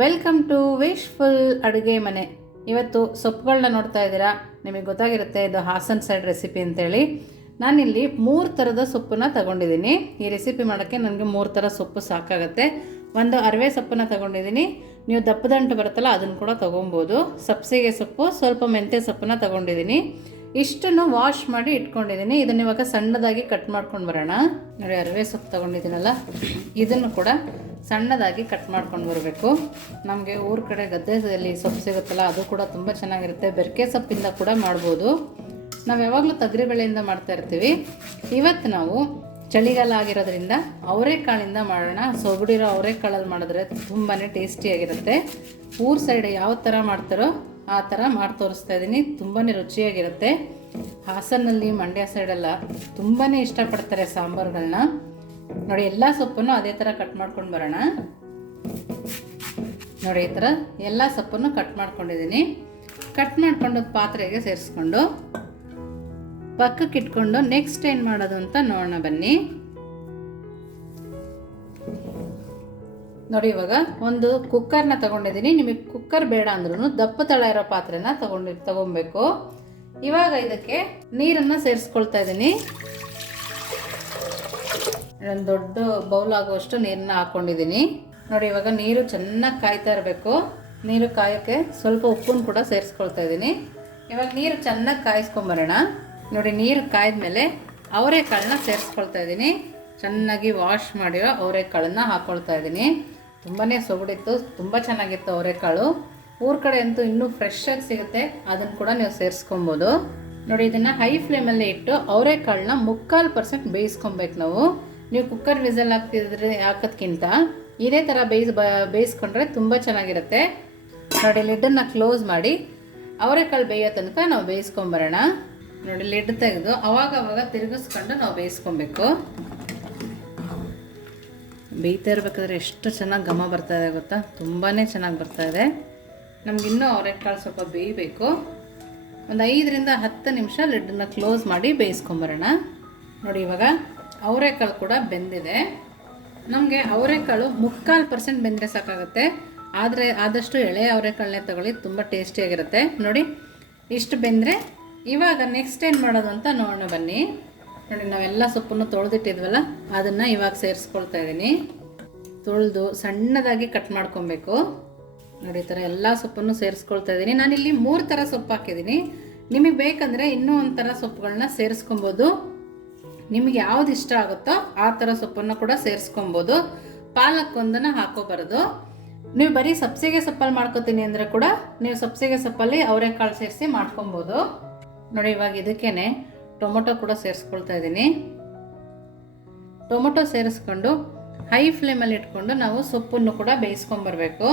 Welcome to wishful ಅಡುಗೆ ಮನೆ. ಇವತ್ತು ಸೊಪ್ಪುಗಳನ್ನ ನೋಡ್ತಾ ಇದ್ದೀರಾ? ನಿಮಗೆ ಗೊತ್ತಾಗಿರುತ್ತೆ, ಇದು ಹಾಸನ್ ಸೈಡ್ ರೆಸಿಪಿ ಅಂತೇಳಿ. ನಾನಿಲ್ಲಿ ಮೂರು ಥರದ ಸೊಪ್ಪನ್ನ ತಗೊಂಡಿದ್ದೀನಿ. ಈ ರೆಸಿಪಿ ಮಾಡೋಕ್ಕೆ ನನಗೆ ಮೂರು ಥರ ಸೊಪ್ಪು ಸಾಕಾಗುತ್ತೆ. ಒಂದು ಅರವೆ ಸೊಪ್ಪನ್ನ ತಗೊಂಡಿದ್ದೀನಿ. ನೀವು ದಪ್ಪದಂಟು ಬರುತ್ತಲ್ಲ, ಅದನ್ನು ಕೂಡ ತೊಗೊಬೋದು. ಸಬ್ಸಿಗೆ ಸೊಪ್ಪು, ಸ್ವಲ್ಪ ಮೆಂತ್ಯ ಸೊಪ್ಪನ್ನ ತಗೊಂಡಿದ್ದೀನಿ. ಇಷ್ಟನ್ನು ವಾಶ್ ಮಾಡಿ ಇಟ್ಕೊಂಡಿದ್ದೀನಿ. ಇದನ್ನು ಇವಾಗ ಸಣ್ಣದಾಗಿ ಕಟ್ ಮಾಡ್ಕೊಂಡು ಬರೋಣ. ನೋಡಿ, ಅರವೆ ಸೊಪ್ಪು ತೊಗೊಂಡಿದ್ದೀನಲ್ಲ. ಇದನ್ನು ಕೂಡ ಸಣ್ಣದಾಗಿ ಕಟ್ ಮಾಡ್ಕೊಂಡು ಬರಬೇಕು. ನಮಗೆ ಊರ ಕಡೆ ಗದ್ದೆಯಲ್ಲಿ ಸೊಪ್ಪು ಸಿಗುತ್ತಲ್ಲ, ಅದು ಕೂಡ ತುಂಬ ಚೆನ್ನಾಗಿರುತ್ತೆ. ಬೆರಕೆ ಸೊಪ್ಪಿಂದ ಕೂಡ ಮಾಡ್ಬೋದು. ನಾವು ಯಾವಾಗಲೂ ತೊಗರಿಬೇಳೆಯಿಂದ ಮಾಡ್ತಾ ಇರ್ತೀವಿ. ಇವತ್ತು ನಾವು ಚಳಿಗಾಲ ಆಗಿರೋದ್ರಿಂದ ಅವರೆಕಾಳಿಂದ ಮಾಡೋಣ. ಸೊಗಡಿರೋ ಅವರೆಕಾಳಲ್ಲಿ ಮಾಡಿದ್ರೆ ತುಂಬಾ ಟೇಸ್ಟಿಯಾಗಿರುತ್ತೆ. ಊರ ಸೈಡ್ ಯಾವ ಥರ ಮಾಡ್ತಾರೋ ಆ ಥರ ಮಾಡಿ ತೋರಿಸ್ತಾ ಇದ್ದೀನಿ. ತುಂಬಾ ರುಚಿಯಾಗಿರುತ್ತೆ. ಹಾಸನಲ್ಲಿ, ಮಂಡ್ಯ ಸೈಡೆಲ್ಲ ತುಂಬಾ ಇಷ್ಟಪಡ್ತಾರೆ ಸಾಂಬಾರುಗಳನ್ನ. ನೋಡಿ, ಎಲ್ಲ ಸೊಪ್ಪನ್ನು ಅದೇ ಥರ ಕಟ್ ಮಾಡ್ಕೊಂಡು ಬರೋಣ. ನೋಡಿ, ಈ ಥರ ಎಲ್ಲ ಸೊಪ್ಪನ್ನು ಕಟ್ ಮಾಡ್ಕೊಂಡಿದ್ದೀನಿ. ಕಟ್ ಮಾಡ್ಕೊಂಡು ಪಾತ್ರೆಗೆ ಸೇರಿಸ್ಕೊಂಡು ಪಕ್ಕಕ್ಕೆ ಇಟ್ಕೊಂಡು ನೆಕ್ಸ್ಟ್ ಏನು ಮಾಡೋದು ಅಂತ ನೋಡೋಣ ಬನ್ನಿ. ನೋಡಿ, ಇವಾಗ ಒಂದು ಕುಕ್ಕರ್ನ ತಗೊಂಡಿದ್ದೀನಿ. ನಿಮಗೆ ಕುಕ್ಕರ್ ಬೇಡ ಅಂದ್ರೂ ದಪ್ಪ ತಳ ಇರೋ ಪಾತ್ರೆನ ತಗೊಂಡಿ, ತಗೊಬೇಕು. ಇವಾಗ ಇದಕ್ಕೆ ನೀರನ್ನು ಸೇರಿಸ್ಕೊಳ್ತಾ ಇದ್ದೀನಿ. ಒಂದು ದೊಡ್ಡ ಬೌಲ್ ಆಗುವಷ್ಟು ನೀರನ್ನ ಹಾಕ್ಕೊಂಡಿದ್ದೀನಿ ನೋಡಿ, ಇವಾಗ ನೀರು ಚೆನ್ನಾಗಿ ಕಾಯ್ತಾ ಇರಬೇಕು. ನೀರು ಕಾಯೋಕ್ಕೆ ಸ್ವಲ್ಪ ಉಪ್ಪನ್ನು ಕೂಡ ಸೇರಿಸ್ಕೊಳ್ತಾ ಇದ್ದೀನಿ. ಇವಾಗ ನೀರು ಚೆನ್ನಾಗಿ ಕಾಯಿಸ್ಕೊಂಬರೋಣ ನೋಡಿ, ನೀರು ಕಾಯ್ದ್ಮೇಲೆ ಅವರೆಕಾಳನ್ನ ಸೇರಿಸ್ಕೊಳ್ತಾ ಇದ್ದೀನಿ. ಚೆನ್ನಾಗಿ ವಾಶ್ ಮಾಡಿರೋ ಅವರೆಕಾಳನ್ನ ಹಾಕ್ಕೊಳ್ತಾ ಇದ್ದೀನಿ. ತುಂಬಾ ಸೊಗಡಿತ್ತು, ತುಂಬ ಚೆನ್ನಾಗಿತ್ತು ಅವರೆಕಾಳು. ಊರ ಕಡೆ ಅಂತೂ ಇನ್ನೂ ಫ್ರೆಶ್ ಆಗಿ ಸಿಗುತ್ತೆ. ಅದನ್ನು ಕೂಡ ನೀವು ಸೇರಿಸ್ಕೊಬೋದು. ನೋಡಿ, ಇದನ್ನು ಹೈ ಫ್ಲೇಮಲ್ಲಿ ಇಟ್ಟು ಅವರೆಕಾಳನ್ನ ಮುಕ್ಕಾಲು ಪರ್ಸೆಂಟ್ ಬೇಯಿಸ್ಕೊಬೇಕು ನಾವು. ನೀವು ಕುಕ್ಕರ್ ವಿಸಲ್ ಹಾಕ್ತಿದ್ರೆ, ಹಾಕೋದ್ಕಿಂತ ಇದೇ ಥರ ಬೇಯಿಸ್ ಬೇಯಿಸ್ಕೊಂಡ್ರೆ ತುಂಬ ಚೆನ್ನಾಗಿರುತ್ತೆ. ನೋಡಿ ಲಿಡ್ಡನ್ನು ಕ್ಲೋಸ್ ಮಾಡಿ, ಅವರೆಕಾಳು ಬೇಯೋ ತನಕ ನಾವು ಬೇಯಿಸ್ಕೊಂಬರೋಣ. ನೋಡಿ ಲಿಡ್ ತೆಗೆದು ಅವಾಗ ಅವಾಗ ತಿರುಗಿಸ್ಕೊಂಡು ನಾವು ಬೇಯಿಸ್ಕೊಬೇಕು. ಬೇಯ್ತಾ ಇರಬೇಕಾದ್ರೆ ಎಷ್ಟು ಚೆನ್ನಾಗಿ ಘಮ ಬರ್ತಾ ಇದೆ ಗೊತ್ತಾ? ತುಂಬಾ ಚೆನ್ನಾಗಿ ಬರ್ತಾ ಇದೆ. ನಮಗಿನ್ನೂ ಅವರೆಕಾಳು ಸ್ವಲ್ಪ ಬೇಯಬೇಕು. ಒಂದು ಐದರಿಂದ ಹತ್ತು ನಿಮಿಷ ಲಿಡ್ಡನ್ನ ಕ್ಲೋಸ್ ಮಾಡಿ ಬೇಯಿಸ್ಕೊಂಬರೋಣ. ನೋಡಿ, ಇವಾಗ ಅವರೆಕಾಳು ಕೂಡ ಬೆಂದಿದೆ. ನಮಗೆ ಅವರೆಕಾಳು ಮುಕ್ಕಾಲು ಪರ್ಸೆಂಟ್ ಬೆಂದರೆ ಸಾಕಾಗುತ್ತೆ. ಆದರೆ ಆದಷ್ಟು ಎಳೆ ಅವರೆಕಾಳನ್ನೇ ತಗೊಳ್ಳಿ, ತುಂಬ ಟೇಸ್ಟಿಯಾಗಿರುತ್ತೆ ನೋಡಿ, ಇಷ್ಟು ಬೆಂದರೆ ಇವಾಗ ನೆಕ್ಸ್ಟ್ ಏನು ಮಾಡೋದು ಅಂತ ನೋಡೋಣ ಬನ್ನಿ. ನೋಡಿ, ನಾವೆಲ್ಲ ಸೊಪ್ಪನ್ನು ತೊಳೆದಿಟ್ಟಿದ್ವಲ್ಲ, ಅದನ್ನು ಇವಾಗ ಸೇರಿಸ್ಕೊಳ್ತಾ ಇದ್ದೀನಿ ತೊಳೆದು ಸಣ್ಣದಾಗಿ ಕಟ್ ಮಾಡ್ಕೊಬೇಕು. ನೋಡಿ, ಈ ಥರ ಎಲ್ಲ ಸೊಪ್ಪನ್ನು ಸೇರಿಸ್ಕೊಳ್ತಾ ಇದ್ದೀನಿ ನಾನಿಲ್ಲಿ ಮೂರು ಥರ ಸೊಪ್ಪು ಹಾಕಿದ್ದೀನಿ ನಿಮಗೆ ಬೇಕಂದರೆ ಇನ್ನೂ ಒಂಥರ ಸೊಪ್ಪುಗಳನ್ನ ಸೇರಿಸ್ಕೊಬೋದು. ನಿಮಗೆ ಯಾವ್ದು ಇಷ್ಟ ಆಗುತ್ತೋ ಆ ಥರ ಸೊಪ್ಪನ್ನು ಕೂಡ ಸೇರಿಸ್ಕೊಬೋದು. ಪಾಲಕ್ ಒಂದನ್ನು ಹಾಕೋಬಾರ್ದು. ನೀವು ಬರೀ ಸಬ್ಸಿಗೆ ಸೊಪ್ಪಲ್ಲಿ ಮಾಡ್ಕೋತೀನಿ ಅಂದರೆ ಕೂಡ ನೀವು ಸಬ್ಸಿಗೆ ಸೊಪ್ಪಲ್ಲಿ ಅವರೆಕಾಳು ಸೇರಿಸಿ ಮಾಡ್ಕೊಬೋದು. ನೋಡಿ ಇವಾಗ ಇದಕ್ಕೇನೆ ಟೊಮೊಟೊ ಕೂಡ ಸೇರಿಸ್ಕೊಳ್ತಾ ಇದ್ದೀನಿ. ಟೊಮೊಟೊ ಸೇರಿಸ್ಕೊಂಡು ಹೈ ಫ್ಲೇಮಲ್ಲಿ ಇಟ್ಕೊಂಡು ನಾವು ಸೊಪ್ಪನ್ನು ಕೂಡ ಬೇಯಿಸ್ಕೊಂಬರ್ಬೇಕು.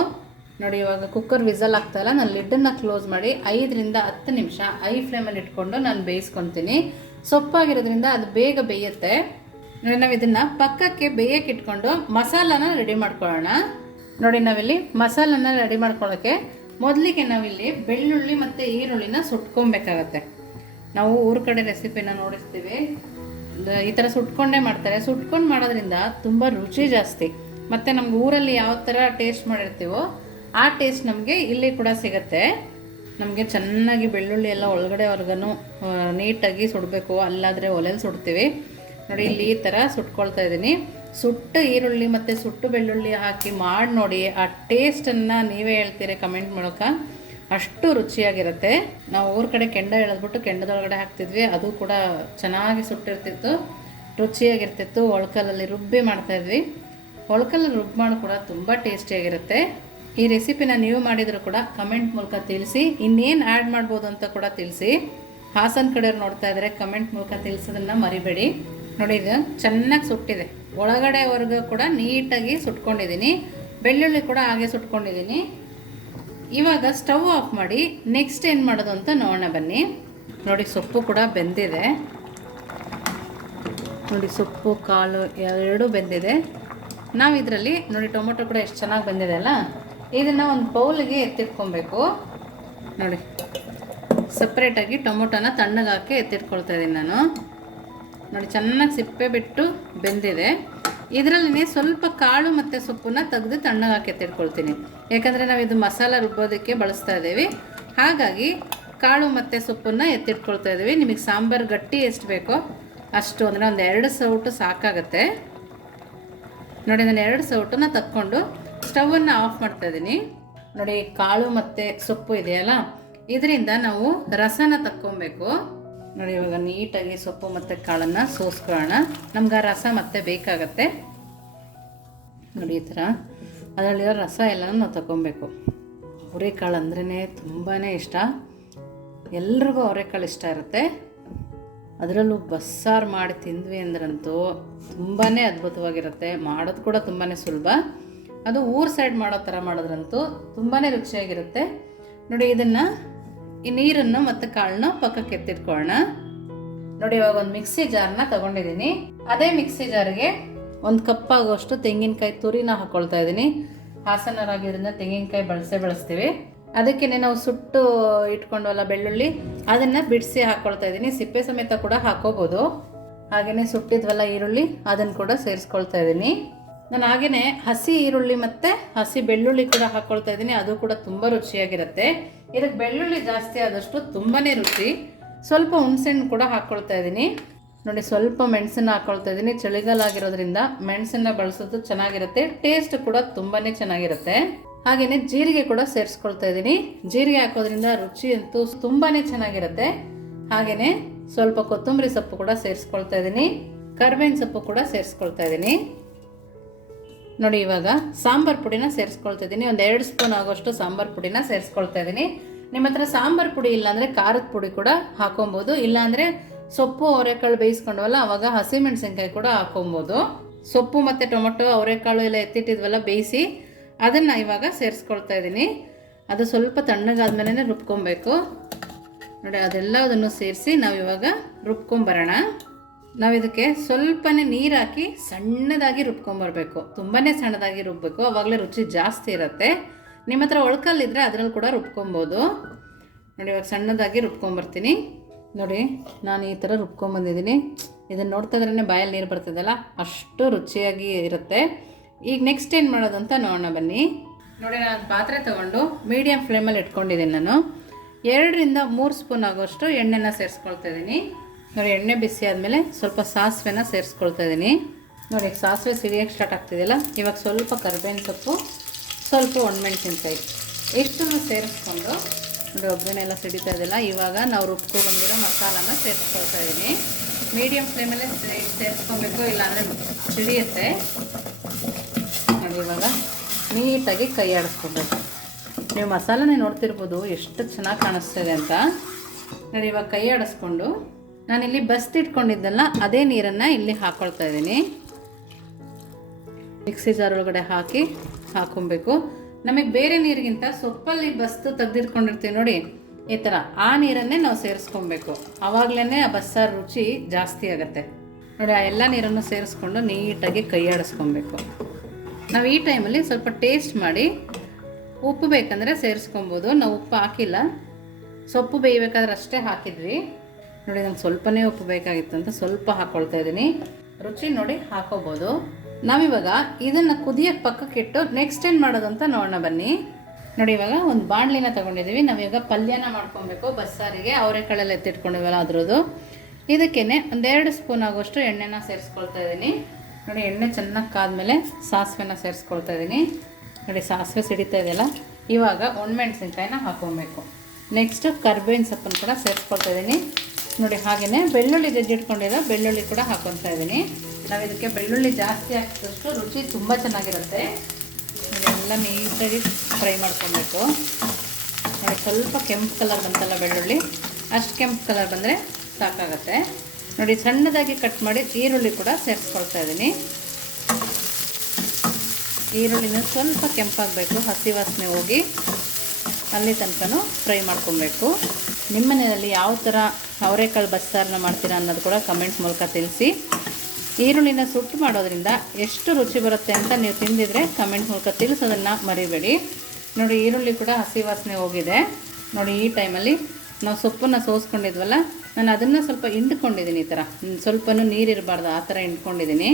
ನೋಡಿ ಇವಾಗ ಕುಕ್ಕರ್ ವಿಸಲ್ ಆಗ್ತಾಯಿಲ್ಲ ನಾನು ಲಿಡ್ಡನ್ನು ಕ್ಲೋಸ್ ಮಾಡಿ ಐದರಿಂದ ಹತ್ತು ನಿಮಿಷ ಹೈ ಫ್ಲೇಮಲ್ಲಿ ಇಟ್ಕೊಂಡು ನಾನು ಬೇಯಿಸ್ಕೊತೀನಿ. ಸೊಪ್ಪಾಗಿರೋದ್ರಿಂದ ಅದು ಬೇಗ ಬೇಯುತ್ತೆ. ನೋಡಿ, ನಾವು ಇದನ್ನು ಪಕ್ಕಕ್ಕೆ ಬೇಯಕ್ಕೆ ಇಟ್ಕೊಂಡು ಮಸಾಲಾನ ರೆಡಿ ಮಾಡ್ಕೊಳ್ಳೋಣ. ನೋಡಿ, ನಾವಿಲ್ಲಿ ಮಸಾಲನ ರೆಡಿ ಮಾಡ್ಕೊಳ್ಳೋಕ್ಕೆ ಮೊದಲಿಗೆ ನಾವಿಲ್ಲಿ ಬೆಳ್ಳುಳ್ಳಿ ಮತ್ತು ಈರುಳ್ಳಿನ ಸುಟ್ಕೊಬೇಕಾಗತ್ತೆ. ನಾವು ಊರ ಕಡೆ ರೆಸಿಪಿನ ನೋಡಿಸ್ತೀವಿ ಈ ಥರ ಸುಟ್ಕೊಂಡೇ ಮಾಡ್ತಾರೆ. ಸುಟ್ಕೊಂಡು ಮಾಡೋದ್ರಿಂದ ತುಂಬ ರುಚಿ ಜಾಸ್ತಿ. ಮತ್ತು ನಮ್ಗೆ ಊರಲ್ಲಿ ಯಾವ ಥರ ಟೇಸ್ಟ್ ಮಾಡಿರ್ತೀವೋ ಆ ಟೇಸ್ಟ್ ನಮಗೆ ಇಲ್ಲಿ ಕೂಡ ಸಿಗುತ್ತೆ. ನಮಗೆ ಚೆನ್ನಾಗಿ ಬೆಳ್ಳುಳ್ಳಿ ಎಲ್ಲ ಒಳಗಡೆವರೆಗೂ ನೀಟಾಗಿ ಸುಡಬೇಕು. ಅಲ್ಲಾದರೆ ಒಲೆಯಲ್ಲಿ ಸುಡ್ತೀವಿ. ನೋಡಿ, ಇಲ್ಲಿ ಈ ಥರ ಸುಟ್ಕೊಳ್ತಾ ಇದ್ದೀನಿ. ಸುಟ್ಟು ಈರುಳ್ಳಿ ಮತ್ತು ಸುಟ್ಟು ಬೆಳ್ಳುಳ್ಳಿ ಹಾಕಿ ಮಾಡಿ ನೋಡಿ, ಆ ಟೇಸ್ಟನ್ನು ನೀವೇ ಹೇಳ್ತೀರಿ ಕಮೆಂಟ್ ಮೂಲಕ. ಅಷ್ಟು ರುಚಿಯಾಗಿರುತ್ತೆ. ನಾವು ಊರ ಕಡೆ ಕೆಂಡ ಎಳೆದ್ಬಿಟ್ಟು ಕೆಂಡದೊಳಗಡೆ ಹಾಕ್ತಿದ್ವಿ. ಅದು ಕೂಡ ಚೆನ್ನಾಗಿ ಸುಟ್ಟಿರ್ತಿತ್ತು. ರುಚಿಯಾಗಿರ್ತಿತ್ತು. ಒಳ್ಕಲ್ಲಲ್ಲಿ ರುಬ್ಬಿ ಮಾಡ್ತಾಯಿದ್ವಿ ಒಳ್ಕಲ್ಲಲ್ಲಿ ರುಬ್ಬಿ ಮಾಡಿ ಕೂಡ ತುಂಬ ಟೇಸ್ಟಿಯಾಗಿರುತ್ತೆ. ಈ ರೆಸಿಪಿನ ನೀವು ಮಾಡಿದರೂ ಕೂಡ ಕಮೆಂಟ್ ಮೂಲಕ ತಿಳಿಸಿ. ಇನ್ನೇನು ಆ್ಯಡ್ ಮಾಡ್ಬೋದು ಅಂತ ಕೂಡ ತಿಳಿಸಿ. ಹಾಸನ್ ಕಡೆಯವ್ರು ನೋಡ್ತಾ ಇದ್ದಾರೆ ಕಮೆಂಟ್ ಮೂಲಕ ತಿಳಿಸೋದನ್ನು ಮರಿಬೇಡಿ. ನೋಡಿ, ಇದು ಚೆನ್ನಾಗಿ ಸುಟ್ಟಿದೆ. ಒಳಗಡೆವರೆಗೂ ಕೂಡ ನೀಟಾಗಿ ಸುಟ್ಕೊಂಡಿದ್ದೀನಿ. ಬೆಳ್ಳುಳ್ಳಿ ಕೂಡ ಹಾಗೆ ಸುಟ್ಕೊಂಡಿದ್ದೀನಿ. ಇವಾಗ ಸ್ಟವ್ ಆಫ್ ಮಾಡಿ ನೆಕ್ಸ್ಟ್ ಏನು ಮಾಡೋದು ಅಂತ ನೋಡೋಣ ಬನ್ನಿ. ನೋಡಿ, ಸೊಪ್ಪು ಕೂಡ ಬೆಂದಿದೆ. ನೋಡಿ, ಸೊಪ್ಪು, ಕಾಳು, ಎರಡೂ ಬೆಂದಿದೆ. ನಾವು ಇದರಲ್ಲಿ ನೋಡಿ, ಟೊಮೊಟೊ ಕೂಡ ಎಷ್ಟು ಚೆನ್ನಾಗಿ ಬಂದಿದೆ ಅಲ್ಲ? ಇದನ್ನು ಒಂದು ಬೌಲಿಗೆ ಎತ್ತಿಟ್ಕೊಬೇಕು. ನೋಡಿ ಸಪ್ರೇಟಾಗಿ ಟೊಮೊಟೊನ ತಣ್ಣಗೆ ಹಾಕಿ ಎತ್ತಿಟ್ಕೊಳ್ತಾ ಇದ್ದೀನಿ ನಾನು. ನೋಡಿ, ಚೆನ್ನಾಗಿ ಸಿಪ್ಪೆ ಬಿಟ್ಟು ಬೆಂದಿದೆ. ಇದರಲ್ಲಿ ಸ್ವಲ್ಪ ಕಾಳು ಮತ್ತು ಸೊಪ್ಪನ್ನ ತೆಗೆದು ತಣ್ಣಗೆ ಹಾಕಿ ಎತ್ತಿಟ್ಕೊಳ್ತೀನಿ. ಯಾಕಂದರೆ ನಾವು ಇದು ಮಸಾಲ ರುಬ್ಬೋದಕ್ಕೆ ಬಳಸ್ತಾ ಇದ್ದೀವಿ. ಹಾಗಾಗಿ ಕಾಳು ಮತ್ತು ಸೊಪ್ಪನ್ನು ಎತ್ತಿಟ್ಕೊಳ್ತಾ ಇದ್ದೀವಿ ನಿಮಗೆ ಸಾಂಬಾರು ಗಟ್ಟಿ ಎಷ್ಟು ಬೇಕೋ ಅಷ್ಟು, ಅಂದರೆ ಒಂದು ಎರಡು ಸೌಟು ಸಾಕಾಗತ್ತೆ. ನೋಡಿ, ನಾನು ಎರಡು ಸೌಟನ್ನ ತಕ್ಕೊಂಡು ಸ್ಟವನ್ನು ಆಫ್ ಮಾಡ್ತಾ ಇದ್ದೀನಿ ನೋಡಿ, ಕಾಳು ಮತ್ತು ಸೊಪ್ಪು ಇದೆಯಲ್ಲ ಇದರಿಂದ ನಾವು ರಸನ ತಕ್ಕೊಬೇಕು. ನೋಡಿ, ಇವಾಗ ನೀಟಾಗಿ ಸೊಪ್ಪು ಮತ್ತು ಕಾಳನ್ನು ಸೋಸ್ಕೊಳ್ಳೋಣ. ನಮ್ಗೆ ಆ ರಸ ಮತ್ತೆ ಬೇಕಾಗತ್ತೆ. ನೋಡಿ, ಈ ಥರ. ಅದರಲ್ಲಿರೋ ರಸ ಎಲ್ಲನೂ ನಾವು ತಗೊಬೇಕು ಅವರೆಕಾಳು ಅಂದ್ರೇ ತುಂಬಾ ಇಷ್ಟ. ಎಲ್ರಿಗೂ ಅವರೆಕಾಳು ಇಷ್ಟ ಇರುತ್ತೆ. ಅದರಲ್ಲೂ ಬಸ್ಸಾರು ಮಾಡಿ ತಿಂದ್ವಿ ಅಂದ್ರಂತೂ ತುಂಬಾ ಅದ್ಭುತವಾಗಿರುತ್ತೆ. ಮಾಡೋದು ಕೂಡ ತುಂಬಾ ಸುಲಭ. ಅದು ಊರ್ ಸೈಡ್ ಮಾಡೋ ಥರ ಮಾಡಿದ್ರಂತೂ ತುಂಬಾ ರುಚಿಯಾಗಿರುತ್ತೆ. ನೋಡಿ, ಇದನ್ನು ಈ ನೀರನ್ನು ಮತ್ತು ಕಾಳನ್ನ ಪಕ್ಕಕ್ಕೆ ಎತ್ತಿಟ್ಕೊಳ್ಳೋಣ ನೋಡಿ, ಇವಾಗ ಒಂದು ಮಿಕ್ಸಿ ಜಾರ್ನ ತಗೊಂಡಿದ್ದೀನಿ ಅದೇ ಮಿಕ್ಸಿ ಜಾರ್ಗೆ ಒಂದು ಕಪ್ ಆಗುವಷ್ಟು ತೆಂಗಿನಕಾಯಿ ತುರಿನ ಹಾಕ್ಕೊಳ್ತಾ ಇದ್ದೀನಿ ಹಾಸನರಾಗಿರೋದ್ರಿಂದ ತೆಂಗಿನಕಾಯಿ ಬಳಸೇ ಬಳಸ್ತೀವಿ. ಅದಕ್ಕೆ ನಾವು ಸುಟ್ಟು ಇಟ್ಕೊಂಡವಲ್ಲ ಬೆಳ್ಳುಳ್ಳಿ, ಅದನ್ನು ಬಿಡಿಸಿ ಹಾಕ್ಕೊಳ್ತಾ ಇದ್ದೀನಿ ಸಿಪ್ಪೆ ಸಮೇತ ಕೂಡ ಹಾಕೋಬೋದು. ಹಾಗೆಯೇ ಸುಟ್ಟಿದ್ವಲ್ಲ ಈರುಳ್ಳಿ, ಅದನ್ನು ಕೂಡ ಸೇರಿಸ್ಕೊಳ್ತಾ ಇದ್ದೀನಿ ನಾನು ಹಾಗೆಯೇ ಹಸಿ ಈರುಳ್ಳಿ ಮತ್ತು ಹಸಿ ಬೆಳ್ಳುಳ್ಳಿ ಕೂಡ ಹಾಕ್ಕೊಳ್ತಾ ಇದ್ದೀನಿ. ಅದು ಕೂಡ ತುಂಬ ರುಚಿಯಾಗಿರುತ್ತೆ. ಇದಕ್ಕೆ ಬೆಳ್ಳುಳ್ಳಿ ಜಾಸ್ತಿ ಆದಷ್ಟು ತುಂಬಾ ರುಚಿ. ಸ್ವಲ್ಪ ಹುಣಸೆಹಣ್ಣು ಕೂಡ ಹಾಕ್ಕೊಳ್ತಾ ಇದ್ದೀನಿ. ನೋಡಿ, ಸ್ವಲ್ಪ ಮೆಣಸನ್ನು ಹಾಕ್ಕೊಳ್ತಾ ಇದ್ದೀನಿ. ಚಳಿಗಾಲ ಆಗಿರೋದ್ರಿಂದ ಮೆಣಸನ್ನ ಬಳಸೋದು ಚೆನ್ನಾಗಿರುತ್ತೆ. ಟೇಸ್ಟ್ ಕೂಡ ತುಂಬಾ ಚೆನ್ನಾಗಿರುತ್ತೆ. ಹಾಗೆಯೇ ಜೀರಿಗೆ ಕೂಡ ಸೇರಿಸ್ಕೊಳ್ತಾ ಇದ್ದೀನಿ. ಜೀರಿಗೆ ಹಾಕೋದ್ರಿಂದ ರುಚಿ ಅಂತೂ ತುಂಬಾ ಚೆನ್ನಾಗಿರುತ್ತೆ. ಹಾಗೆಯೇ ಸ್ವಲ್ಪ ಕೊತ್ತಂಬರಿ ಸೊಪ್ಪು ಕೂಡ ಸೇರಿಸ್ಕೊಳ್ತಾ ಇದ್ದೀನಿ. ಕರ್ಬೇವಿನ ಸೊಪ್ಪು ಕೂಡ ಸೇರಿಸ್ಕೊಳ್ತಾ ಇದ್ದೀನಿ. ನೋಡಿ ಇವಾಗ ಸಾಂಬಾರ್ ಪುಡಿನ ಸೇರಿಸ್ಕೊಳ್ತಾ ಇದ್ದೀನಿ. ಒಂದು ಎರಡು ಸ್ಪೂನ್ ಆಗೋಷ್ಟು ಸಾಂಬಾರ್ ಪುಡಿನ ಸೇರಿಸ್ಕೊಳ್ತಾ ಇದ್ದೀನಿ. ನಿಮ್ಮ ಹತ್ರ ಸಾಂಬಾರ್ ಪುಡಿ ಇಲ್ಲಾಂದರೆ ಖಾರದ ಪುಡಿ ಕೂಡ ಹಾಕೊಬೋದು. ಇಲ್ಲಾಂದರೆ ಸೊಪ್ಪು ಅವರೆಕಾಳು ಬೇಯಿಸ್ಕೊಂಡವಲ್ಲ, ಅವಾಗ ಹಸಿಮೆಣಸಿನ್ಕಾಯಿ ಕೂಡ ಹಾಕೊಬೋದು. ಸೊಪ್ಪು ಮತ್ತು ಟೊಮೊಟೊ ಅವರೆಕಾಳು ಎಲ್ಲ ಎತ್ತಿಟ್ಟಿದ್ವಲ್ಲ, ಬೇಯಿಸಿ ಅದನ್ನು ಇವಾಗ ಸೇರಿಸ್ಕೊಳ್ತಾ ಇದ್ದೀನಿ. ಅದು ಸ್ವಲ್ಪ ತಣ್ಣಗಾದ್ಮೇಲೆ ರುಬ್ಕೊಬೇಕು. ನೋಡಿ ಅದೆಲ್ಲದನ್ನು ಸೇರಿಸಿ ನಾವು ಇವಾಗ ರುಬ್ಕೊಂಬರೋಣ. ನಾವು ಇದಕ್ಕೆ ಸ್ವಲ್ಪನೇ ನೀರು ಹಾಕಿ ಸಣ್ಣದಾಗಿ ರುಬ್ಕೊಂಬರ್ಬೇಕು. ತುಂಬಾ ಸಣ್ಣದಾಗಿ ರುಬ್ಬಬೇಕು ಅವಾಗಲೇ ರುಚಿ ಜಾಸ್ತಿ ಇರುತ್ತೆ. ನಿಮ್ಮ ಹತ್ರ ಒಳ್ಕಲ್ಲಿದ್ದರೆ ಅದರಲ್ಲಿ ಕೂಡ ರುಬ್ಕೊಬೋದು. ನೋಡಿ, ಇವಾಗ ಸಣ್ಣದಾಗಿ ರುಬ್ಕೊಂಬರ್ತೀನಿ. ನೋಡಿ, ನಾನು ಈ ಥರ ರುಬ್ಕೊಂಬಂದಿದ್ದೀನಿ. ಇದನ್ನು ನೋಡ್ತಾ ಇದ್ರೇ ಬಾಯಲ್ಲಿ ನೀರು ಬರ್ತದಲ್ಲ, ಅಷ್ಟು ರುಚಿಯಾಗಿ ಇರುತ್ತೆ. ಈಗ ನೆಕ್ಸ್ಟ್ ಏನು ಮಾಡೋದು ಅಂತ ನೋಡೋಣ ಬನ್ನಿ. ನೋಡಿ ನಾನು ಪಾತ್ರೆ ತೊಗೊಂಡು ಮೀಡಿಯಮ್ ಫ್ಲೇಮಲ್ಲಿ ಇಟ್ಕೊಂಡಿದ್ದೀನಿ ನಾನು. ಎರಡರಿಂದ ಮೂರು ಸ್ಪೂನ್ ಆಗೋಷ್ಟು ಎಣ್ಣೆನ ಸೇರಿಸ್ಕೊಳ್ತಾ ಇದ್ದೀನಿ. ನೋಡಿ, ಎಣ್ಣೆ ಬಿಸಿ ಆದಮೇಲೆ ಸ್ವಲ್ಪ ಸಾಸಿವೆನ ಸೇರಿಸ್ಕೊಳ್ತಾ ಇದ್ದೀನಿ ನೋಡಿ, ಸಾಸಿವೆ ಸಿಡಿಯೋಕ್ಕೆ ಸ್ಟಾರ್ಟ್ ಆಗ್ತಿದೆಯಲ್ಲ? ಇವಾಗ ಸ್ವಲ್ಪ ಕರಿಬೇವಿನ ಸೊಪ್ಪು, ಸ್ವಲ್ಪ ಒಣಮೆಣಸಿನ್ಕಾಯಿ ಇಷ್ಟನ್ನು ಸೇರಿಸ್ಕೊಂಡು, ನೋಡಿ ಒಬ್ಬರನ್ನೆಲ್ಲ ಸಿಡಿತಾ ಇದೆಯಲ್ಲ, ಇವಾಗ ನಾವು ರುಬ್ಕೊ ಬಂದಿರೋ ಮಸಾಲನ ಸೇರಿಸ್ಕೊಳ್ತಾ ಇದ್ದೀನಿ ಮೀಡಿಯಮ್ ಫ್ಲೇಮಲ್ಲೇ ಸೇರಿಸ್ಕೊಬೇಕು, ಇಲ್ಲಾಂದರೆ ಸಿಡಿಯುತ್ತೆ. ನೋಡಿ, ಇವಾಗ ನೀಟಾಗಿ ಕೈ ಆಡಿಸ್ಕೊಬೇಕು. ನೀವು ಮಸಾಲನೇ ನೋಡ್ತಿರ್ಬೋದು, ಎಷ್ಟು ಚೆನ್ನಾಗಿ ಕಾಣಿಸ್ತಿದೆ ಅಂತ. ನೋಡಿ, ಇವಾಗ ಕೈ ಆಡಿಸ್ಕೊಂಡು ನಾನಿಲ್ಲಿ ಬಸ್ತಿಟ್ಕೊಂಡಿದ್ದಲ್ಲ ಅದೇ ನೀರನ್ನು ಇಲ್ಲಿ ಹಾಕ್ಕೊಳ್ತಾ ಇದ್ದೀನಿ. ಮಿಕ್ಸಿ ಜಾರ್ ಒಳಗಡೆ ಹಾಕಿ ಹಾಕೊಬೇಕು. ನಮಗೆ ಬೇರೆ ನೀರಿಗಿಂತ ಸೊಪ್ಪಲ್ಲಿ ಬಸ್ತು ತೆಗೆದಿಟ್ಕೊಂಡಿರ್ತೀವಿ ನೋಡಿ, ಈ ಥರ ಆ ನೀರನ್ನೇ ನಾವು ಸೇರಿಸ್ಕೊಬೇಕು. ಆವಾಗಲೇ ಆ ಬಸ್ಸಾರು ರುಚಿ ಜಾಸ್ತಿ ಆಗುತ್ತೆ. ನೋಡಿ, ಆ ಎಲ್ಲ ನೀರನ್ನು ಸೇರಿಸ್ಕೊಂಡು ನೀಟಾಗಿ ಕೈಯಾಡಿಸ್ಕೊಬೇಕು ನಾವು ಈ ಟೈಮಲ್ಲಿ ಸ್ವಲ್ಪ ಟೇಸ್ಟ್ ಮಾಡಿ ಉಪ್ಪು ಬೇಕಂದರೆ ಸೇರಿಸ್ಕೊಬೋದು. ನಾವು ಉಪ್ಪು ಹಾಕಿಲ್ಲ. ಸೊಪ್ಪು ಬೇಯಬೇಕಾದ್ರೆ ಅಷ್ಟೇ ಹಾಕಿದ್ವಿ. ನೋಡಿ, ನಂಗೆ ಸ್ವಲ್ಪನೇ ಉಪ್ಪು ಬೇಕಾಗಿತ್ತು ಅಂತ ಸ್ವಲ್ಪ ಹಾಕ್ಕೊಳ್ತಾ ಇದ್ದೀನಿ. ರುಚಿ ನೋಡಿ, ಹಾಕೋಬೋದು. ನಾವಿವಾಗ ಇದನ್ನು ಕುದಿಯೋಕ್ಕೆ ಪಕ್ಕಕ್ಕಿಟ್ಟು ನೆಕ್ಸ್ಟ್ ಏನು ಮಾಡೋದು ಅಂತ ನೋಡೋಣ ಬನ್ನಿ. ನೋಡಿ, ಇವಾಗ ಒಂದು ಬಾಣಲಿನ ತೊಗೊಂಡಿದ್ದೀವಿ ನಾವಿವಾಗ ಪಲ್ಯನ ಮಾಡ್ಕೊಬೇಕು. ಬಸ್ಸಾರಿಗೆ ಅವರೆಕಾಳೆಲ್ಲ ಎತ್ತಿಟ್ಕೊಂಡಿವಲ್ಲ ಅದ್ರದ್ದು. ಇದಕ್ಕೇನೆ ಒಂದೆರಡು ಸ್ಪೂನ್ ಆಗೋಷ್ಟು ಎಣ್ಣೆನ ಸೇರಿಸ್ಕೊಳ್ತಾ ಇದ್ದೀನಿ. ನೋಡಿ, ಎಣ್ಣೆ ಚೆನ್ನಾಗಿ ಕಾದ್ಮೇಲೆ ಸಾಸಿವೆನ ಸೇರಿಸ್ಕೊಳ್ತಾ ಇದ್ದೀನಿ. ನೋಡಿ, ಸಾಸಿವೆ ಸಿಡಿತಾ ಇದೆಯಲ್ಲ, ಇವಾಗ ಒಣಮೆಣಸಿನ್ಕಾಯಿನ ಹಾಕೊಬೇಕು. ನೆಕ್ಸ್ಟ್ ಕರ್ಬೇವಿನ ಸೊಪ್ಪನ್ನು ಕೂಡ ಸೇರಿಸ್ಕೊಳ್ತಾ ಇದ್ದೀನಿ. ನೋಡಿ ಹಾಗೆಯೇ ಬೆಳ್ಳುಳ್ಳಿ ಜಜ್ಜಿಟ್ಕೊಂಡಿರೋ ಬೆಳ್ಳುಳ್ಳಿ ಕೂಡ ಹಾಕ್ಕೊತಾ ಇದ್ದೀನಿ. ನಾವು ಇದಕ್ಕೆ ಬೆಳ್ಳುಳ್ಳಿ ಜಾಸ್ತಿ ಹಾಕಿದಷ್ಟು ರುಚಿ ತುಂಬ ಚೆನ್ನಾಗಿರುತ್ತೆ. ಎಲ್ಲ ನೀಟಾಗಿ ಫ್ರೈ ಮಾಡ್ಕೊಬೇಕು. ಸ್ವಲ್ಪ ಕೆಂಪು ಕಲರ್ ಬಂತಲ್ಲ ಬೆಳ್ಳುಳ್ಳಿ? ಅಷ್ಟು ಕೆಂಪು ಕಲರ್ ಬಂದರೆ ಸಾಕಾಗತ್ತೆ. ನೋಡಿ, ಸಣ್ಣದಾಗಿ ಕಟ್ ಮಾಡಿ ಈರುಳ್ಳಿ ಕೂಡ ಸೇರಿಸ್ಕೊಳ್ತಾ ಇದ್ದೀನಿ. ಈರುಳ್ಳಿನ ಸ್ವಲ್ಪ ಕೆಂಪಾಗಬೇಕು, ಹಸಿ ವಾಸನೆ ಹೋಗಿ ಅಲ್ಲಿ ತನಕನೂ ಫ್ರೈ ಮಾಡ್ಕೊಬೇಕು ನಿಮ್ಮ ಮನೆಯಲ್ಲಿ ಯಾವ ಥರ ಅವರೆಕಾಳು ಬಸ್ಸಾರನ್ನ ಮಾಡ್ತೀರಾ ಅನ್ನೋದು ಕೂಡ ಕಮೆಂಟ್ಸ್ ಮೂಲಕ ತಿಳಿಸಿ. ಈರುಳ್ಳಿನ ಸುಟ್ಟು ಮಾಡೋದ್ರಿಂದ ಎಷ್ಟು ರುಚಿ ಬರುತ್ತೆ ಅಂತ ನೀವು ತಿಂದಿದ್ರೆ ಕಮೆಂಟ್ ಮೂಲಕ ತಿಳಿಸೋದನ್ನು ಮರಿಬೇಡಿ. ನೋಡಿ, ಈರುಳ್ಳಿ ಕೂಡ ಹಸಿ ವಾಸನೆ ಹೋಗಿದೆ. ನೋಡಿ, ಈ ಟೈಮಲ್ಲಿ ನಾವು ಸೊಪ್ಪನ್ನು ಸೋಸ್ಕೊಂಡಿದ್ವಲ್ಲ, ನಾನು ಅದನ್ನು ಸ್ವಲ್ಪ ಹಿಂಡ್ಕೊಂಡಿದ್ದೀನಿ ಈ ಥರ. ಸ್ವಲ್ಪನೂ ನೀರಿರಬಾರ್ದು, ಆ ಥರ ಹಿಂಡ್ಕೊಂಡಿದ್ದೀನಿ.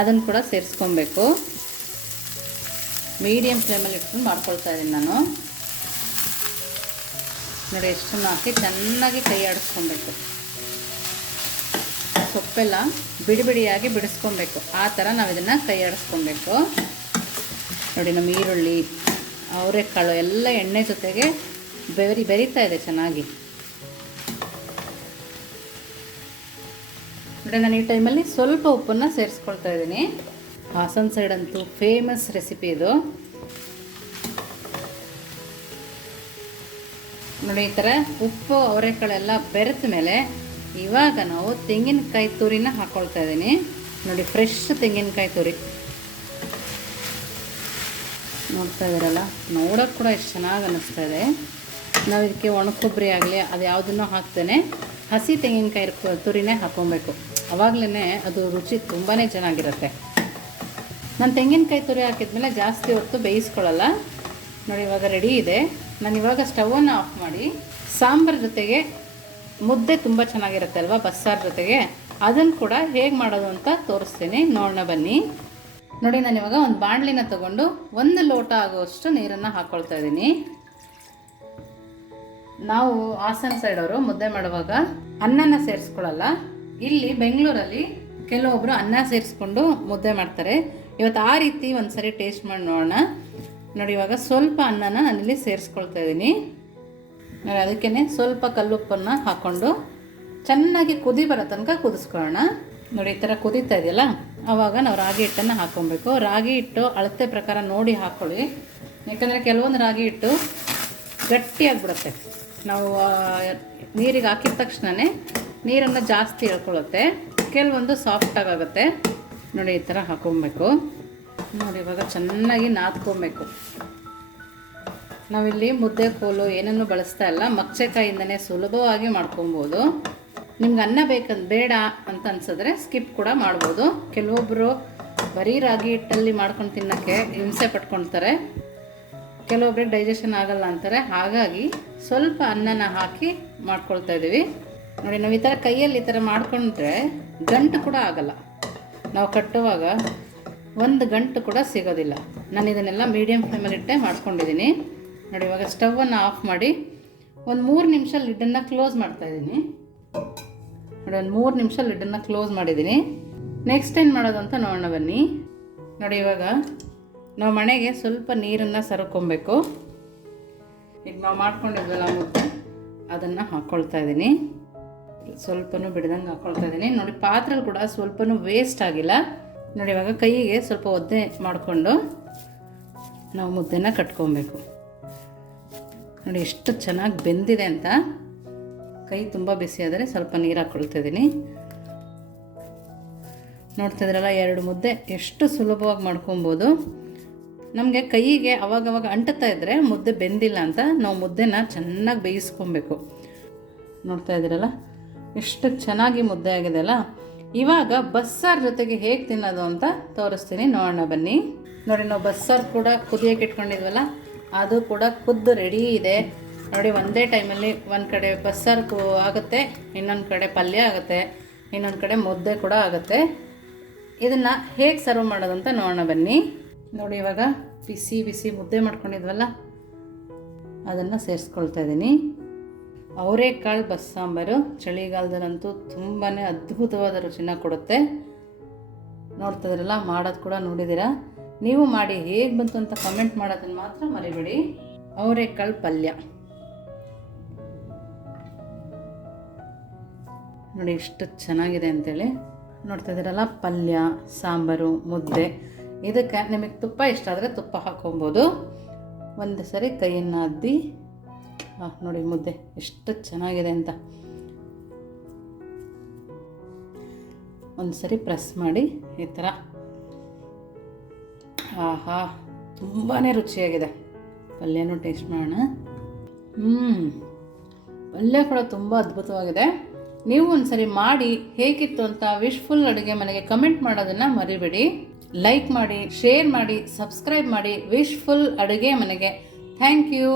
ಅದನ್ನು ಕೂಡ ಸೇರಿಸ್ಕೊಬೇಕು. ಮೀಡಿಯಮ್ ಫ್ಲೇಮಲ್ಲಿ ಇಟ್ಕೊಂಡು ಮಾಡ್ಕೊಳ್ತಾ ಇದ್ದೀನಿ ನಾನು. ನೋಡಿ, ಎಷ್ಟನ್ನು ಹಾಕಿ ಚೆನ್ನಾಗಿ ಕೈ ಆಡಿಸ್ಕೊಬೇಕು. ಸೊಪ್ಪೆಲ್ಲ ಬಿಡಿ ಬಿಡಿಯಾಗಿ ಬಿಡಿಸ್ಕೊಬೇಕು. ಆ ಥರ ನಾವು ಇದನ್ನು ಕೈ ಆಡಿಸ್ಕೊಬೇಕು. ನೋಡಿ, ನಮ್ಮ ಈರುಳ್ಳಿ, ಅವರೆಕಾಳು ಎಲ್ಲ ಎಣ್ಣೆ ಜೊತೆಗೆ ಬೆರಿ ಬೆರೀತಾ ಇದೆ ಚೆನ್ನಾಗಿ. ನೋಡಿ, ನಾನು ಈ ಟೈಮಲ್ಲಿ ಸ್ವಲ್ಪ ಉಪ್ಪನ್ನು ಸೇರಿಸ್ಕೊಳ್ತಾ ಇದ್ದೀನಿ. ಹಾಸನ್ ಸೈಡ್ ಅಂತೂ ಫೇಮಸ್ ರೆಸಿಪಿ ಇದು. ನೋಡಿ ಈ ಥರ ಉಪ್ಪು, ಅವರೆಕಾಳೆಲ್ಲ ಬೆರೆತ ಮೇಲೆ ಇವಾಗ ನಾವು ತೆಂಗಿನಕಾಯಿ ತುರಿನ ಹಾಕ್ಕೊಳ್ತಾ ಇದ್ದೀನಿ. ನೋಡಿ ಫ್ರೆಶ್ ತೆಂಗಿನಕಾಯಿ ತುರಿ. ನೋಡ್ತಾ ಇದ್ದೀರಲ್ಲ? ನೋಡೋಕೆ ಕೂಡ ಎಷ್ಟು ಚೆನ್ನಾಗಿ ಅನ್ನಿಸ್ತಾ ಇದೆ. ನಾವು ಇದಕ್ಕೆ ಒಣ ಕೊಬ್ಬರಿ ಆಗಲಿ, ಅದು ಯಾವುದನ್ನು ಹಾಕ್ತೇನೆ. ಹಸಿ ತೆಂಗಿನಕಾಯಿ ತುರಿನೇ ಹಾಕ್ಕೊಬೇಕು. ಅವಾಗಲೇ ಅದು ರುಚಿ ತುಂಬಾ ಚೆನ್ನಾಗಿರುತ್ತೆ. ನಾನು ತೆಂಗಿನಕಾಯಿ ತುರಿ ಹಾಕಿದ್ಮೇಲೆ ಜಾಸ್ತಿ ಹೊತ್ತು ಬೇಯಿಸ್ಕೊಳ್ಳಲ್ಲ. ನೋಡಿ, ಇವಾಗ ರೆಡಿ ಇದೆ. ನಾನು ಇವಾಗ ಸ್ಟವನ್ನು ಆಫ್ ಮಾಡಿ ಸಾಂಬಾರ್ ಜೊತೆಗೆ ಮುದ್ದೆ ತುಂಬ ಚೆನ್ನಾಗಿರುತ್ತೆ ಅಲ್ವಾ, ಬಸ್ಸಾರು ಜೊತೆಗೆ. ಅದನ್ನು ಕೂಡ ಹೇಗೆ ಮಾಡೋದು ಅಂತ ತೋರಿಸ್ತೀನಿ. ನೋಡೋಣ ಬನ್ನಿ. ನೋಡಿ, ನಾನು ಇವಾಗ ಒಂದು ಬಾಣಲಿನ ತಗೊಂಡು ಒಂದು ಲೋಟ ಆಗುವಷ್ಟು ನೀರನ್ನು ಹಾಕ್ಕೊಳ್ತಾ ಇದ್ದೀನಿ. ನಾವು ಹಾಸನ ಸೈಡ್ ಅವರು ಮುದ್ದೆ ಮಾಡುವಾಗ ಅನ್ನನ ಸೇರಿಸ್ಕೊಳ್ಳಲ್ಲ. ಇಲ್ಲಿ ಬೆಂಗಳೂರಲ್ಲಿ ಕೆಲವೊಬ್ಬರು ಅನ್ನ ಸೇರಿಸ್ಕೊಂಡು ಮುದ್ದೆ ಮಾಡ್ತಾರೆ. ಇವತ್ತು ಆ ರೀತಿ ಒಂದ್ಸರಿ ಟೇಸ್ಟ್ ಮಾಡಿ ನೋಡೋಣ. ನೋಡಿ, ಇವಾಗ ಸ್ವಲ್ಪ ಅನ್ನನ ನಾನಿಲ್ಲಿ ಸೇರಿಸ್ಕೊಳ್ತಾ ಇದ್ದೀನಿ. ನೋಡಿ ಅದಕ್ಕೇ ಸ್ವಲ್ಪ ಕಲ್ಲುಪ್ಪನ್ನು ಹಾಕ್ಕೊಂಡು ಚೆನ್ನಾಗಿ ಕುದಿ ಬರೋ ತನಕ ಕುದಿಸ್ಕೊಳ್ಳೋಣ. ನೋಡಿ, ಈ ಥರ ಕುದೀತಾ ಇದೆಯಲ್ಲ ಆವಾಗ ನಾವು ರಾಗಿ ಹಿಟ್ಟನ್ನು ಹಾಕ್ಕೊಬೇಕು. ರಾಗಿ ಹಿಟ್ಟು ಅಳತೆ ಪ್ರಕಾರ ನೋಡಿ ಹಾಕ್ಕೊಳ್ಳಿ ಯಾಕಂದರೆ ಕೆಲವೊಂದು ರಾಗಿ ಹಿಟ್ಟು ಗಟ್ಟಿಯಾಗಿಬಿಡುತ್ತೆ. ನಾವು ನೀರಿಗೆ ಹಾಕಿದ ತಕ್ಷಣವೇ ನೀರನ್ನು ಜಾಸ್ತಿ ಎಳ್ಕೊಳ್ಳುತ್ತೆ ಕೆಲವೊಂದು ಸಾಫ್ಟಾಗುತ್ತೆ ನೋಡಿ, ಈ ಥರ ಹಾಕ್ಕೊಬೇಕು. ನೋಡಿ, ಇವಾಗ ಚೆನ್ನಾಗಿ ನಾದ್ಕೊಬೇಕು. ನಾವಿಲ್ಲಿ ಮುದ್ದೆ, ಕೋಲು ಏನನ್ನು ಬಳಸ್ತಾ ಇಲ್ಲ. ಮಕ್ಸೆಕಾಯಿಂದನೇ ಸುಲಭವಾಗಿ ಮಾಡ್ಕೊಬೋದು. ನಿಮ್ಗೆ ಅನ್ನ ಬೇಕಂತ ಬೇಡ ಅಂತ ಅನ್ಸಿದ್ರೆ ಸ್ಕಿಪ್ ಕೂಡ ಮಾಡ್ಬೋದು. ಕೆಲವೊಬ್ಬರು ಬರೀ ರಾಗಿ ಹಿಟ್ಟಲ್ಲಿ ಮಾಡ್ಕೊಂಡು ತಿನ್ನೋಕ್ಕೆ ಹಿಂಸೆ ಪಟ್ಕೊಳ್ತಾರೆ. ಕೆಲವೊಬ್ರಿಗೆ ಡೈಜೆಷನ್ ಆಗಲ್ಲ ಅಂತಾರೆ. ಹಾಗಾಗಿ ಸ್ವಲ್ಪ ಅನ್ನನ ಹಾಕಿ ಮಾಡ್ಕೊಳ್ತಾ ಇದ್ದೀವಿ. ನೋಡಿ, ನಾವು ಈ ಥರ ಕೈಯಲ್ಲಿ ಈ ಥರ ಮಾಡ್ಕೊಂಡ್ರೆ ಗಂಟು ಕೂಡ ಆಗಲ್ಲ. ನಾವು ಕಟ್ಟುವಾಗ ಒಂದು ಗಂಟು ಕೂಡ ಸಿಗೋದಿಲ್ಲ. ನಾನು ಇದನ್ನೆಲ್ಲ ಮೀಡಿಯಮ್ ಫ್ಲೇಮಲ್ಲಿ ಇಟ್ಟೆ ಮಾಡ್ಕೊಂಡಿದ್ದೀನಿ. ನೋಡಿ, ಇವಾಗ ಸ್ಟವನ್ನು ಆಫ್ ಮಾಡಿ ಒಂದು ಮೂರು ನಿಮಿಷ ಲಿಡ್ಡನ್ನು ಕ್ಲೋಸ್ ಮಾಡ್ತಾ ಇದ್ದೀನಿ. ನೋಡಿ, ಒಂದು ಮೂರು ನಿಮಿಷ ಲಿಡ್ಡನ್ನು ಕ್ಲೋಸ್ ಮಾಡಿದ್ದೀನಿ. ನೆಕ್ಸ್ಟ್ ಏನು ಮಾಡೋದು ಅಂತ ನೋಡೋಣ ಬನ್ನಿ. ನೋಡಿ, ಇವಾಗ ನಾವು ಮನೆಗೆ ಸ್ವಲ್ಪ ನೀರನ್ನು ಸರಕೊಬೇಕು. ಈಗ ನಾವು ಮಾಡ್ಕೊಂಡಿದ್ವಲ್ಲ ಮುದ್ದೆ, ಅದನ್ನು ಹಾಕ್ಕೊಳ್ತಾ ಇದ್ದೀನಿ. ಸ್ವಲ್ಪನೂ ಬಿಡ್ದಂಗೆ ಹಾಕ್ಕೊಳ್ತಾ ಇದ್ದೀನಿ. ನೋಡಿ, ಪಾತ್ರೆಲಿ ಕೂಡ ಸ್ವಲ್ಪನೂ ವೇಸ್ಟ್ ಆಗಿಲ್ಲ. ನೋಡಿ, ಇವಾಗ ಕೈಗೆ ಸ್ವಲ್ಪ ಒದ್ದೆ ಮಾಡಿಕೊಂಡು ನಾವು ಮುದ್ದೆನ ಕಟ್ಕೊಬೇಕು. ನೋಡಿ, ಎಷ್ಟು ಚೆನ್ನಾಗಿ ಬೆಂದಿದೆ ಅಂತ. ಕೈ ತುಂಬ ಬಿಸಿ ಆದರೆ ಸ್ವಲ್ಪ ನೀರು ಹಾಕ್ಕೊಳ್ತಾ ನೋಡ್ತಿದ್ರಲ್ಲ ಎರಡು ಮುದ್ದೆ ಎಷ್ಟು ಸುಲಭವಾಗಿ ಮಾಡ್ಕೊಬೋದು. ನಮಗೆ ಕೈಗೆ ಅವಾಗವಾಗ ಅಂಟುತ್ತಾ ಇದ್ದರೆ ಮುದ್ದೆ ಬೆಂದಿಲ್ಲ ಅಂತ ನಾವು ಮುದ್ದೆನ ಚೆನ್ನಾಗಿ ಬೇಯಿಸ್ಕೊಬೇಕು. ನೋಡ್ತಾ ಇದ್ದೀರಲ್ಲ, ಎಷ್ಟು ಚೆನ್ನಾಗಿ ಮುದ್ದೆ ಆಗಿದೆ ಅಲ್ಲ. ಇವಾಗ ಬಸ್ಸಾರ್ ಜೊತೆಗೆ ಹೇಗೆ ತಿನ್ನೋದು ಅಂತ ತೋರಿಸ್ತೀನಿ. ನೋಡೋಣ ಬನ್ನಿ. ನೋಡಿ, ನಾವು ಬಸ್ಸಾರು ಕೂಡ ಕುದಿಯೋಕೆ ಇಟ್ಕೊಂಡಿದ್ವಲ್ಲ, ಅದು ಕೂಡ ಕುದ್ದು ರೆಡಿ ಇದೆ. ನೋಡಿ, ಒಂದೇ ಟೈಮಲ್ಲಿ ಒಂದು ಕಡೆ ಬಸ್ಸಾರು ಆಗುತ್ತೆ, ಇನ್ನೊಂದು ಕಡೆ ಪಲ್ಯ ಆಗುತ್ತೆ, ಇನ್ನೊಂದು ಕಡೆ ಮುದ್ದೆ ಕೂಡ ಆಗುತ್ತೆ. ಇದನ್ನು ಹೇಗೆ ಸರ್ವ್ ಮಾಡೋದಂತ ನೋಡೋಣ ಬನ್ನಿ. ನೋಡಿ, ಇವಾಗ ಬಿಸಿ ಬಿಸಿ ಮುದ್ದೆ ಮಾಡ್ಕೊಂಡಿದ್ವಲ್ಲ, ಅದನ್ನು ಸೇರಿಸ್ಕೊಳ್ತಾ ಇದ್ದೀನಿ ಅವರೇಕಾಳು ಬಸ್ಸಾಂಬಾರು ಚಳಿಗಾಲದಲ್ಲಂತೂ ತುಂಬಾ ಅದ್ಭುತವಾದ ರುಚಿನ ಕೊಡುತ್ತೆ. ನೋಡ್ತಾ ಇದ್ರಲ್ಲ ಮಾಡೋದು ಕೂಡ ನೋಡಿದ್ದೀರಾ? ನೀವು ಮಾಡಿ ಹೇಗೆ ಬಂತು ಅಂತ ಕಮೆಂಟ್ ಮಾಡೋದನ್ನು ಮಾತ್ರ ಮರಿಬೇಡಿ. ಅವರೇಕಾಳು ಪಲ್ಯ. ನೋಡಿ ಎಷ್ಟು ಚೆನ್ನಾಗಿದೆ ಅಂತೇಳಿ. ನೋಡ್ತಾ ಇದ್ದೀರಲ್ಲ ಪಲ್ಯ, ಸಾಂಬಾರು, ಮುದ್ದೆ. ಇದಕ್ಕೆ ನಿಮಗೆ ತುಪ್ಪ ಇಷ್ಟ ಆದರೆ ತುಪ್ಪ ಹಾಕ್ಕೊಬೋದು. ಒಂದು ಸರಿ ಕೈಯನ್ನು ಅದ್ದಿ ನೋಡಿ ಮುದ್ದೆ ಎಷ್ಟು ಚೆನ್ನಾಗಿದೆ ಅಂತ. ಒಂದು ಸರಿ ಪ್ರೆಸ್ ಮಾಡಿ ಈ ಥರ ಆಹಾ ತುಂಬಾ ರುಚಿಯಾಗಿದೆ. ಪಲ್ಯನೂ ಟೇಸ್ಟ್ ಮಾಡೋಣ. ಹ್ಞೂ ಪಲ್ಯ ಕೂಡ ತುಂಬ ಅದ್ಭುತವಾಗಿದೆ. ನೀವು ಒಂದ್ಸರಿ ಮಾಡಿ ಹೇಗಿತ್ತು ಅಂತ ವಿಶ್ಫುಲ್ ಅಡುಗೆ ಮನೆಗೆ ಕಮೆಂಟ್ ಮಾಡೋದನ್ನು ಮರಿಬೇಡಿ. ಲೈಕ್ ಮಾಡಿ ಶೇರ್ ಮಾಡಿ ಸಬ್ಸ್ಕ್ರೈಬ್ ಮಾಡಿ ವಿಶ್ಫುಲ್ ಅಡುಗೆ ಮನೆಗೆ. Thank you